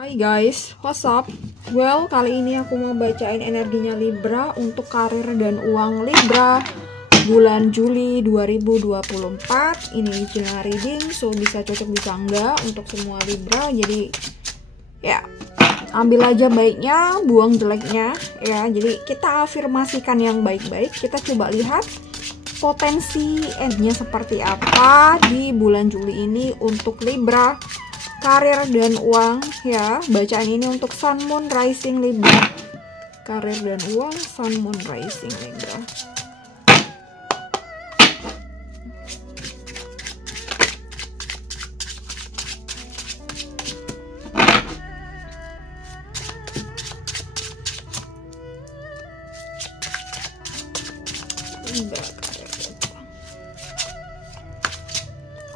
Hai guys, what's up? Well, kali ini aku mau bacain energinya Libra untuk karir dan uang Libra bulan Juli 2024. Ini general reading, so bisa cocok bisa enggak untuk semua Libra. Jadi ya, ambil aja baiknya, buang jeleknya ya. Jadi kita afirmasikan yang baik-baik. Kita coba lihat potensi endnya seperti apa di bulan Juli ini untuk Libra, karir dan uang ya. Bacaan ini untuk Sun Moon Rising Libra, karir dan uang Sun Moon Rising Libra.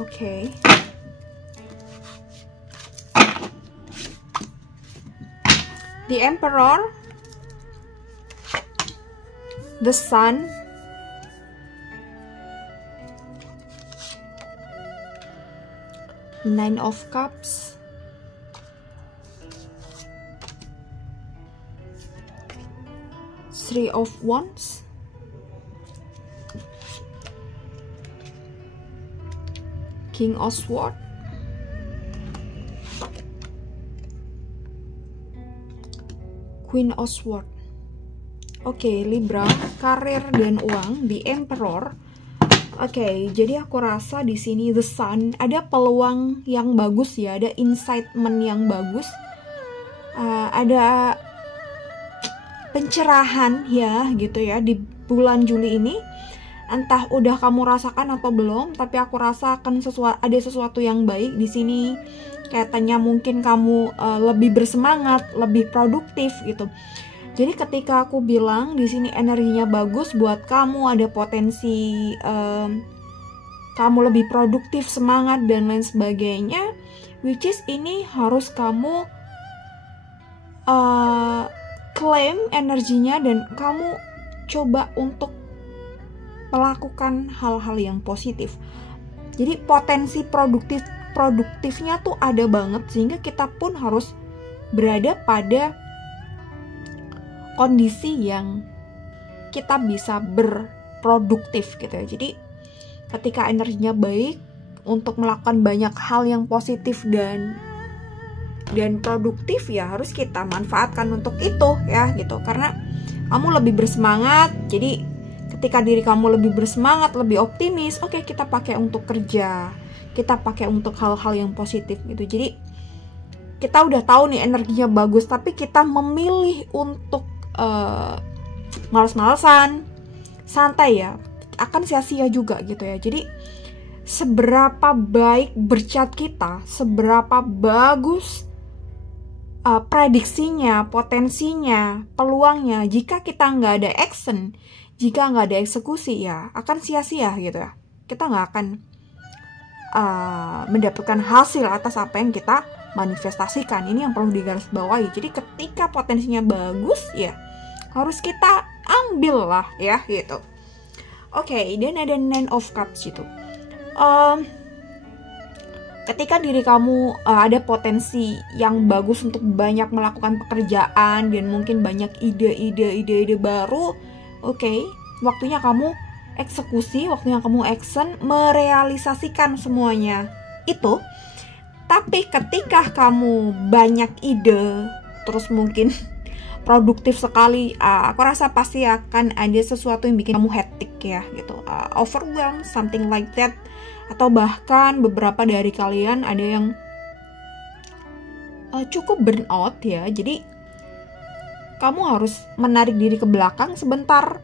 Oke. The Emperor, the Sun, Nine of Cups, Three of Wands, King of Swords, Queen of Swords. Oke, Libra, karir dan uang di Emperor. Oke, jadi aku rasa di sini the Sun ada peluang yang bagus ya, ada incitement yang bagus, ada pencerahan ya gitu ya di bulan Juli ini. Entah udah kamu rasakan atau belum, tapi aku rasakan ada sesuatu yang baik di sini. Kayaknya mungkin kamu lebih bersemangat, lebih produktif gitu. Jadi ketika aku bilang di sini energinya bagus buat kamu, ada potensi kamu lebih produktif, semangat dan lain sebagainya, which is ini harus kamu claim energinya dan kamu coba untuk melakukan hal-hal yang positif. Jadi potensi produktifnya tuh ada banget, sehingga kita pun harus berada pada kondisi yang kita bisa berproduktif gitu ya. Jadi ketika energinya baik untuk melakukan banyak hal yang positif dan produktif ya, harus kita manfaatkan untuk itu ya gitu. Karena kamu lebih bersemangat, jadi ketika diri kamu lebih bersemangat, lebih optimis, oke, kita pakai untuk kerja, kita pakai untuk hal-hal yang positif gitu. Jadi kita udah tahu nih energinya bagus, tapi kita memilih untuk malas-malasan, santai ya, akan sia-sia juga gitu ya. Jadi seberapa baik bercat kita, seberapa bagus prediksinya, potensinya, peluangnya, jika kita nggak ada action, jika nggak ada eksekusi ya akan sia-sia gitu ya. Kita nggak akan mendapatkan hasil atas apa yang kita manifestasikan. Ini yang perlu digarisbawahi. Jadi ketika potensinya bagus ya harus kita ambil lah ya gitu. Oke, dan ada Nine of Cups itu. Ketika diri kamu ada potensi yang bagus untuk banyak melakukan pekerjaan dan mungkin banyak ide baru, oke, waktunya kamu eksekusi, waktunya kamu action, merealisasikan semuanya itu. Tapi ketika kamu banyak ide, terus mungkin produktif sekali, aku rasa pasti akan ada sesuatu yang bikin kamu hectic ya gitu, overwhelmed, something like that. Atau bahkan beberapa dari kalian ada yang cukup burnout ya. Jadi kamu harus menarik diri ke belakang sebentar,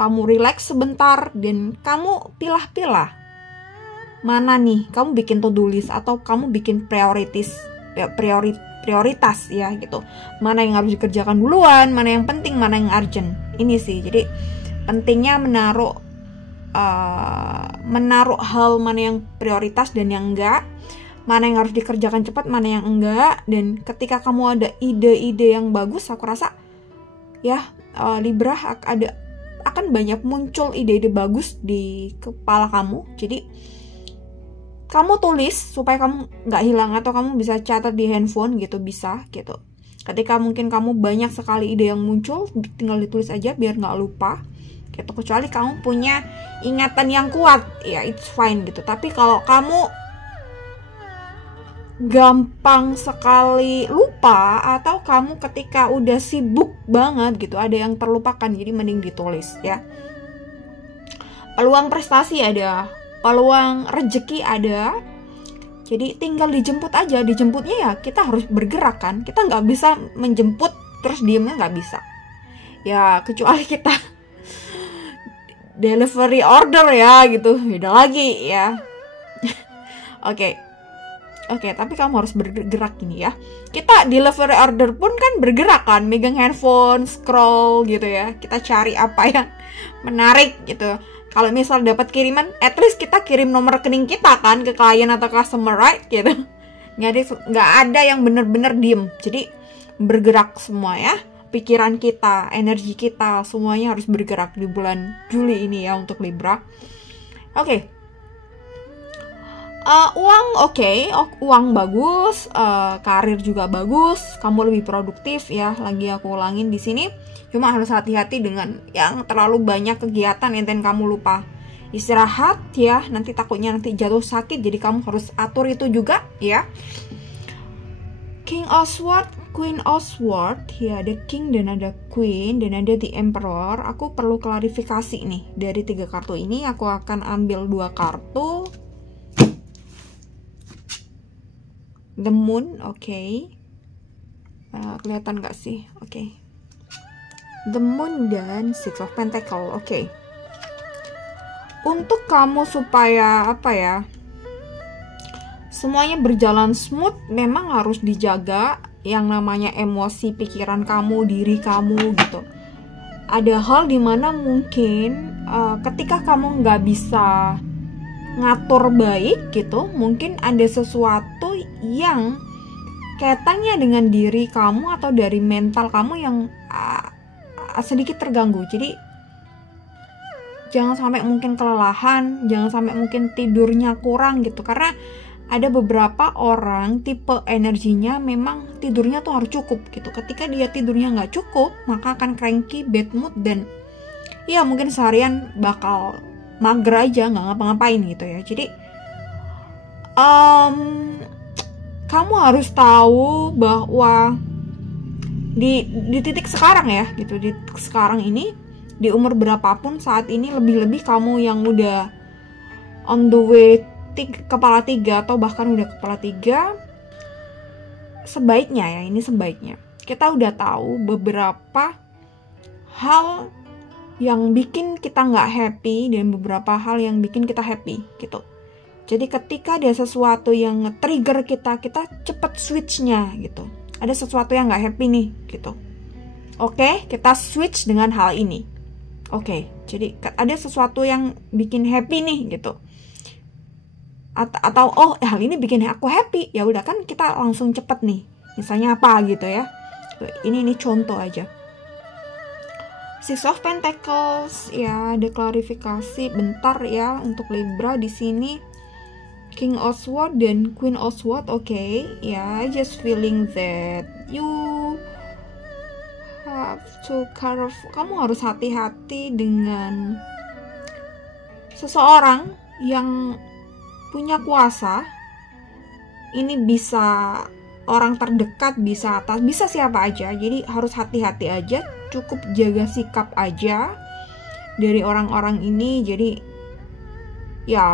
kamu relax sebentar, dan kamu pilah-pilah mana nih kamu bikin to-do list atau kamu bikin prioritas ya gitu. Mana yang harus dikerjakan duluan, mana yang penting, mana yang urgent. Ini sih, jadi pentingnya menaruh hal mana yang prioritas dan yang enggak, mana yang harus dikerjakan cepat, mana yang enggak. Dan ketika kamu ada ide-ide yang bagus, aku rasa ya Libra akan banyak muncul ide-ide bagus di kepala kamu. Jadi kamu tulis supaya kamu nggak hilang, atau kamu bisa catat di handphone gitu, bisa gitu. Ketika mungkin kamu banyak sekali ide yang muncul, tinggal ditulis aja biar nggak lupa gitu. Kecuali kamu punya ingatan yang kuat, ya it's fine gitu. Tapi kalau kamu gampang sekali lupa, atau kamu ketika udah sibuk banget gitu, ada yang terlupakan, jadi mending ditulis ya. Peluang prestasi ada, peluang rezeki ada, jadi tinggal dijemput aja. Dijemputnya ya kita harus bergerak kan, kita nggak bisa menjemput terus diemnya, nggak bisa ya, kecuali kita delivery order ya gitu, beda lagi ya. Oke, tapi kamu harus bergerak gini ya. Kita delivery order pun kan bergerak kan, megang handphone, scroll gitu ya. Kita cari apa yang menarik gitu. Kalau misal dapat kiriman, at least kita kirim nomor rekening kita kan ke klien atau customer, right gitu. Nggak ada yang bener-bener diem. Jadi bergerak semua ya. Pikiran kita, energi kita, semuanya harus bergerak di bulan Juli ini ya untuk Libra. Oke. Uang uang bagus, karir juga bagus, kamu lebih produktif ya. Lagi aku ulangin di sini, cuma harus hati-hati dengan yang terlalu banyak kegiatan enten kamu lupa istirahat ya. Nanti takutnya nanti jatuh sakit, jadi kamu harus atur itu juga ya. King of Swords, Queen of Swords, ya ada King dan ada Queen dan ada The Emperor. Aku perlu klarifikasi nih dari 3 kartu ini. Aku akan ambil 2 kartu. The Moon, oke. Kelihatan gak sih? Oke. The Moon dan Six of Pentacle, oke. Untuk kamu supaya apa ya, semuanya berjalan smooth, memang harus dijaga yang namanya emosi, pikiran kamu, diri kamu gitu. Ada hal dimana mungkin ketika kamu nggak bisa ngatur baik gitu, mungkin ada sesuatu yang kaitannya dengan diri kamu atau dari mental kamu yang sedikit terganggu. Jadi jangan sampai mungkin kelelahan, jangan sampai mungkin tidurnya kurang gitu, karena ada beberapa orang tipe energinya memang tidurnya tuh harus cukup gitu. Ketika dia tidurnya nggak cukup, maka akan cranky, bad mood, dan ya mungkin seharian bakal mager aja, nggak ngapa-ngapain gitu ya. Jadi kamu harus tahu bahwa di titik sekarang ya gitu, di titik sekarang ini, di umur berapapun saat ini, lebih-lebih kamu yang udah on the way kepala 3 atau bahkan udah kepala 3, sebaiknya ya, ini sebaiknya kita udah tahu beberapa hal yang bikin kita nggak happy dan beberapa hal yang bikin kita happy gitu. Jadi ketika ada sesuatu yang nge-trigger kita cepet switchnya gitu. Ada sesuatu yang nggak happy nih gitu. Oke, kita switch dengan hal ini. Oke, jadi ada sesuatu yang bikin happy nih gitu. Atau hal ini bikin aku happy, ya udah kan kita langsung cepet nih. Misalnya apa gitu ya. Ini contoh aja. Six of Pentacles, ya ada klarifikasi bentar ya untuk Libra di sini. King of Swords dan Queen of Swords, oke. Ya, just feeling that you have to kamu harus hati-hati dengan seseorang yang punya kuasa. Ini bisa orang terdekat, bisa atas, bisa siapa aja. Jadi harus hati-hati aja, cukup jaga sikap aja dari orang-orang ini. Jadi ya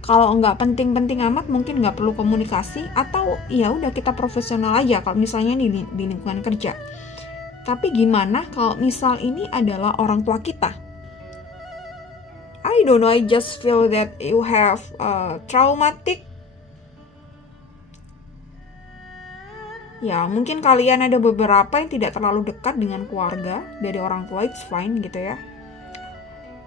kalau nggak penting-penting amat, mungkin nggak perlu komunikasi, atau ya udah kita profesional aja kalau misalnya di lingkungan kerja. Tapi gimana kalau misal ini adalah orang tua kita? I don't know, I just feel that you have traumatic. Ya, mungkin kalian ada beberapa yang tidak terlalu dekat dengan keluarga dari orang tua, it's fine gitu ya.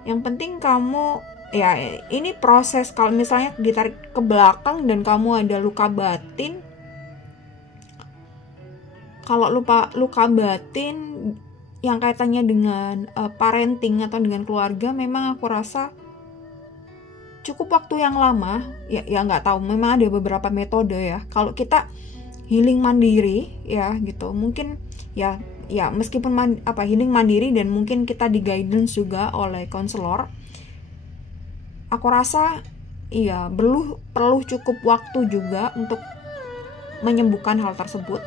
Yang penting kamu, ya ini proses, kalau misalnya ditarik ke belakang dan kamu ada luka batin. Kalau luka batin yang kaitannya dengan parenting atau dengan keluarga, memang aku rasa cukup waktu yang lama, ya nggak tahu, memang ada beberapa metode ya. Kalau kita healing mandiri ya gitu, mungkin ya meskipun healing mandiri dan mungkin kita di guidance juga oleh konselor, aku rasa iya perlu cukup waktu juga untuk menyembuhkan hal tersebut.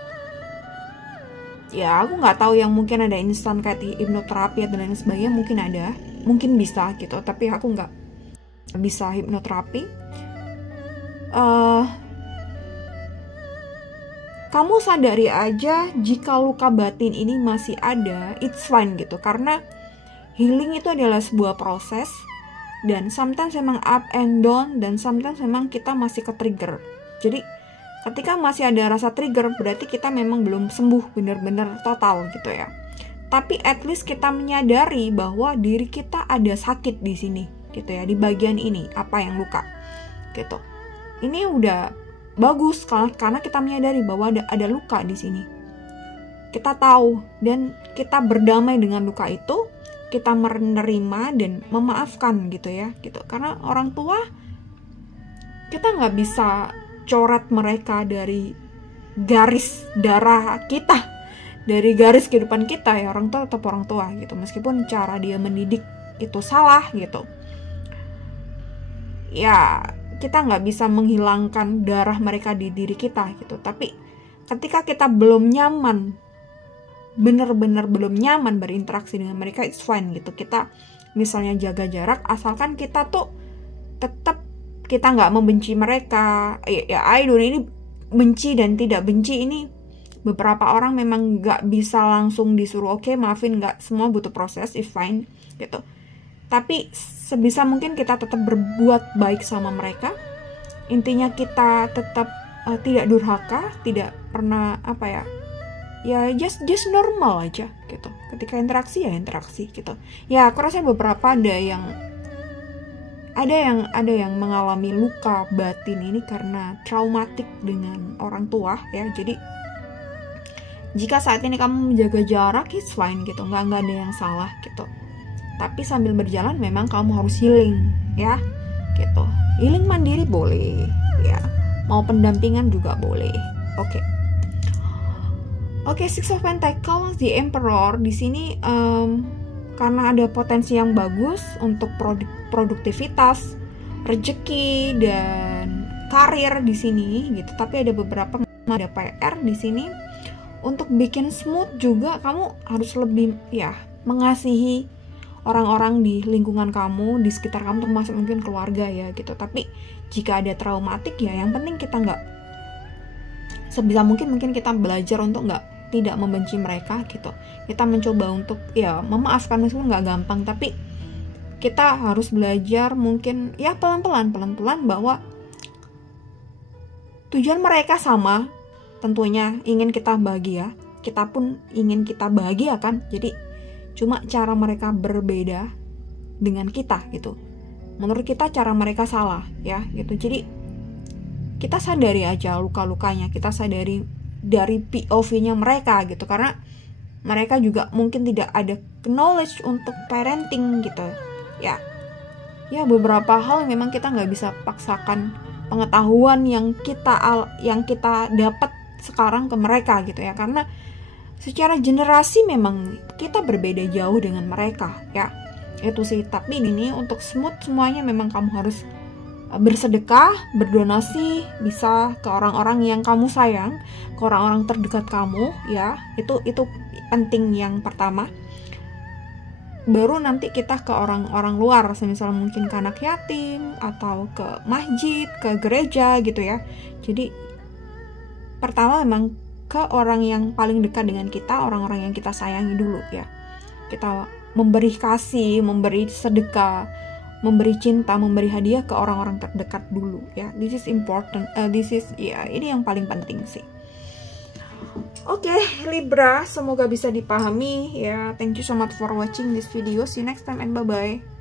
Ya aku nggak tahu yang mungkin ada instan kayak hipnoterapi dan lain sebagainya, mungkin ada, mungkin bisa gitu, tapi aku nggak bisa hipnoterapi. Kamu sadari aja jika luka batin ini masih ada, it's fine gitu, karena healing itu adalah sebuah proses dan sometimes memang up and down, dan sometimes memang kita masih ke trigger. Jadi ketika masih ada rasa trigger, berarti kita memang belum sembuh benar-benar total gitu ya. Tapi at least kita menyadari bahwa diri kita ada sakit di sini gitu ya, di bagian ini apa yang luka gitu. Ini udah bagus karena kita menyadari bahwa ada luka di sini. Kita tahu dan kita berdamai dengan luka itu, kita menerima dan memaafkan gitu ya gitu. Karena orang tua kita nggak bisa coret mereka dari garis darah kita, dari garis kehidupan kita ya. Orang tua tetap orang tua gitu, meskipun cara dia mendidik itu salah gitu ya, kita nggak bisa menghilangkan darah mereka di diri kita gitu. Tapi ketika kita belum nyaman, benar-benar belum nyaman berinteraksi dengan mereka, it's fine gitu. Kita misalnya jaga jarak, asalkan kita tuh tetap, kita nggak membenci mereka. Ya idol ini benci dan tidak benci ini, beberapa orang memang nggak bisa langsung disuruh oke, maafin, nggak, semua butuh proses, it's fine gitu. Tapi sebisa mungkin kita tetap berbuat baik sama mereka. Intinya kita tetap tidak durhaka, tidak pernah ya just normal aja gitu. Ketika interaksi ya interaksi gitu. Ya aku rasa beberapa ada yang mengalami luka batin ini karena traumatik dengan orang tua ya. Jadi jika saat ini kamu menjaga jarak, it's fine gitu, nggak ada yang salah gitu. Tapi sambil berjalan memang kamu harus healing ya gitu. Healing mandiri boleh ya, mau pendampingan juga boleh. Oke, Six of Pentacles, The Emperor di sini karena ada potensi yang bagus untuk produktivitas, rezeki dan karir di sini gitu. Tapi ada beberapa ada PR di sini. Untuk bikin smooth juga kamu harus lebih ya mengasihi orang-orang di lingkungan kamu, di sekitar kamu, termasuk mungkin keluarga ya gitu. Tapi jika ada traumatik ya yang penting kita nggak, sebisa mungkin kita belajar untuk tidak membenci mereka gitu. Kita mencoba untuk ya memaafkan, meskipun nggak gampang, tapi kita harus belajar mungkin ya pelan-pelan bahwa tujuan mereka sama, tentunya ingin kita bahagia, kita pun ingin kita bahagia kan. Jadi cuma cara mereka berbeda dengan kita gitu. Menurut kita cara mereka salah ya gitu. Jadi kita sadari aja luka-lukanya, kita sadari dari POV-nya mereka gitu, karena mereka juga mungkin tidak ada knowledge untuk parenting gitu ya. Beberapa hal memang kita nggak bisa paksakan pengetahuan yang kita dapat sekarang ke mereka gitu ya, karena secara generasi memang kita berbeda jauh dengan mereka ya. Itu sih. Tapi ini untuk smooth semuanya memang kamu harus bersedekah, berdonasi, bisa ke orang-orang yang kamu sayang, ke orang-orang terdekat kamu ya. Itu penting yang pertama. Baru nanti kita ke orang-orang luar, semisal mungkin ke anak yatim atau ke masjid, ke gereja gitu ya. Jadi pertama memang ke orang yang paling dekat dengan kita, orang-orang yang kita sayangi dulu ya. Kita memberi kasih, memberi sedekah, memberi cinta, memberi hadiah ke orang-orang terdekat dulu ya. This is important. Ini yang paling penting sih. Oke, Libra, semoga bisa dipahami ya. Thank you so much for watching this video. See you next time and bye bye.